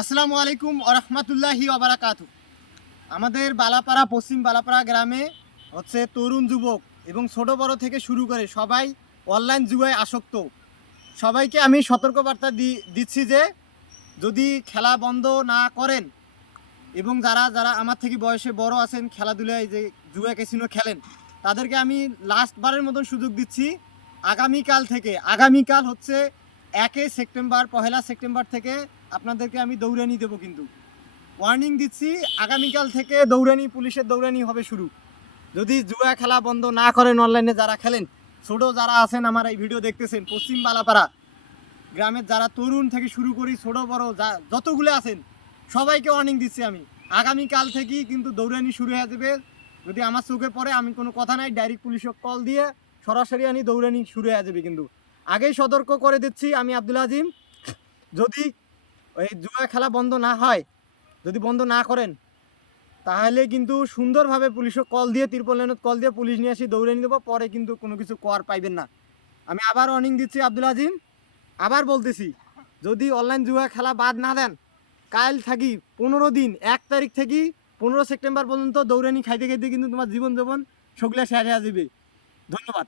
আসসালামু আলাইকুম ওরহমতুল্লাহি ওবারাকাতু। আমাদের বালাপাড়া পশ্চিম বালাপাড়া গ্রামে হচ্ছে তরুণ যুবক এবং ছোট বড় থেকে শুরু করে সবাই অনলাইন জুয়ায় আসক্ত। সবাইকে আমি সতর্কবার্তা দিচ্ছি যে যদি খেলা বন্ধ না করেন এবং যারা যারা আমার থেকে বয়সে বড় আছেন, খেলাধুলায় যে জুয়া ক্যাসিনো খেলেন, তাদেরকে আমি লাস্টবারের মতন সুযোগ দিচ্ছি। আগামীকাল হচ্ছে 1 সেপ্টেম্বর, 1 সেপ্টেম্বর থেকে আপনাদেরকে আমি দৌড়ানি দেবো, কিন্তু ওয়ার্নিং দিচ্ছি, আগামীকাল থেকে দৌড়ানি, পুলিশের দৌড়ানি হবে শুরু। যদি জুয়া খেলা বন্ধ না করেন, অনলাইনে যারা খেলেন, ছোট যারা আছেন আমার এই ভিডিও দেখতেছেন, পশ্চিম বালাপাড়া গ্রামের যারা তরুণ থেকে শুরু করি ছোট বড় যতগুলো আছেন, সবাইকে ওয়ার্নিং দিচ্ছি আমি। আগামীকাল থেকেই কিন্তু দৌড়ানি শুরু হয়ে যাবে। যদি আমার চোখে পড়ে, আমি কোনো কথা নাই, ডাইরেক্ট পুলিশকে কল দিয়ে সরাসরি আনি দৌড়ানি শুরু হয়ে যাবে। কিন্তু আগেই সতর্ক করে দিচ্ছি আমি, আব্দুল আজিম, যদি এই জুয়া খেলা বন্ধ না হয়, যদি বন্ধ না করেন, তাহলে কিন্তু সুন্দরভাবে পুলিশকে কল দিয়ে, তিরপল লাইনত কল দিয়ে পুলিশ নিয়ে আসি দৌড়ে নিয়ে দেবো। পরে কিন্তু কোনো কিছু কর পাইবেন না। আমি আবার ওয়ার্নিং দিচ্ছি আব্দুল আজিম, আবার বলতেছি, যদি অনলাইন জুয়া খেলা বাদ না দেন, কাল থাকি 15 দিন, 1 তারিখ থেকে 15 সেপ্টেম্বর পর্যন্ত দৌড়ানি খাইতে খাইতে কিন্তু তোমার জীবন যাপন সগলা শেষ হয়ে যাবে। ধন্যবাদ।